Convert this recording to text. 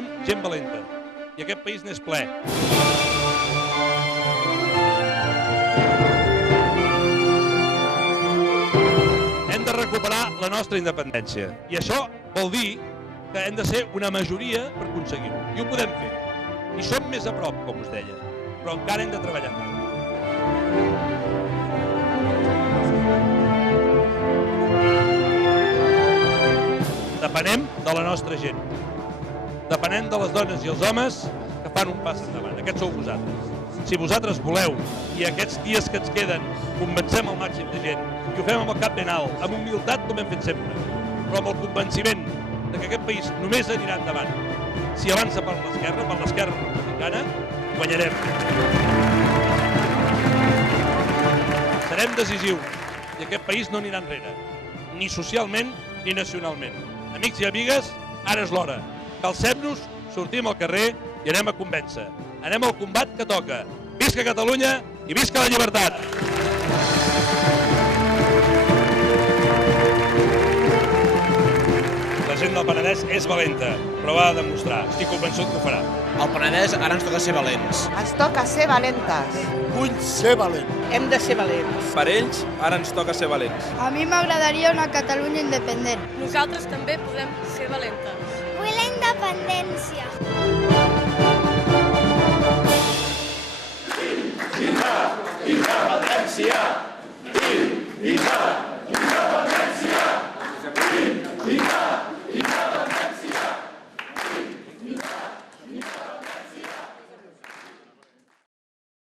necessitem gent valenta. I aquest país n'és ple. Hem de recuperar la nostra independència. I això vol dir que hem de ser una majoria per aconseguir-ho. I ho podem fer. I som més a prop, com us deia, però encara hem de treballar. Depenem de la nostra gent. Depenem de les dones i els homes que fan un pas endavant. Aquests sou vosaltres. Si vosaltres voleu i aquests dies que ens queden convencem el màxim de gent i ho fem amb el cap ben alt, amb humilitat com hem fet sempre, però amb el convenciment que aquest país només anirà endavant si avança per l'esquerra republicana, guanyarem. Serem decisius i aquest país no anirà enrere, ni socialment ni nacionalment. Amics i amigues, ara és l'hora. Calcem-nos, sortim al carrer i anem a convèncer. Anem al combat que toca. Visca Catalunya i visca la llibertat! La gent del Penedès és valenta, però ho ha de demostrar. Estic convençut que ho farà. Al Penedès ara ens toca ser valents. Ens toca ser valentes. Vull ser valent. Hem de ser valents. Per ells, ara ens toca ser valents. A mi m'agradaria una Catalunya independent. Nosaltres també podem ser valentes. Vull la independència.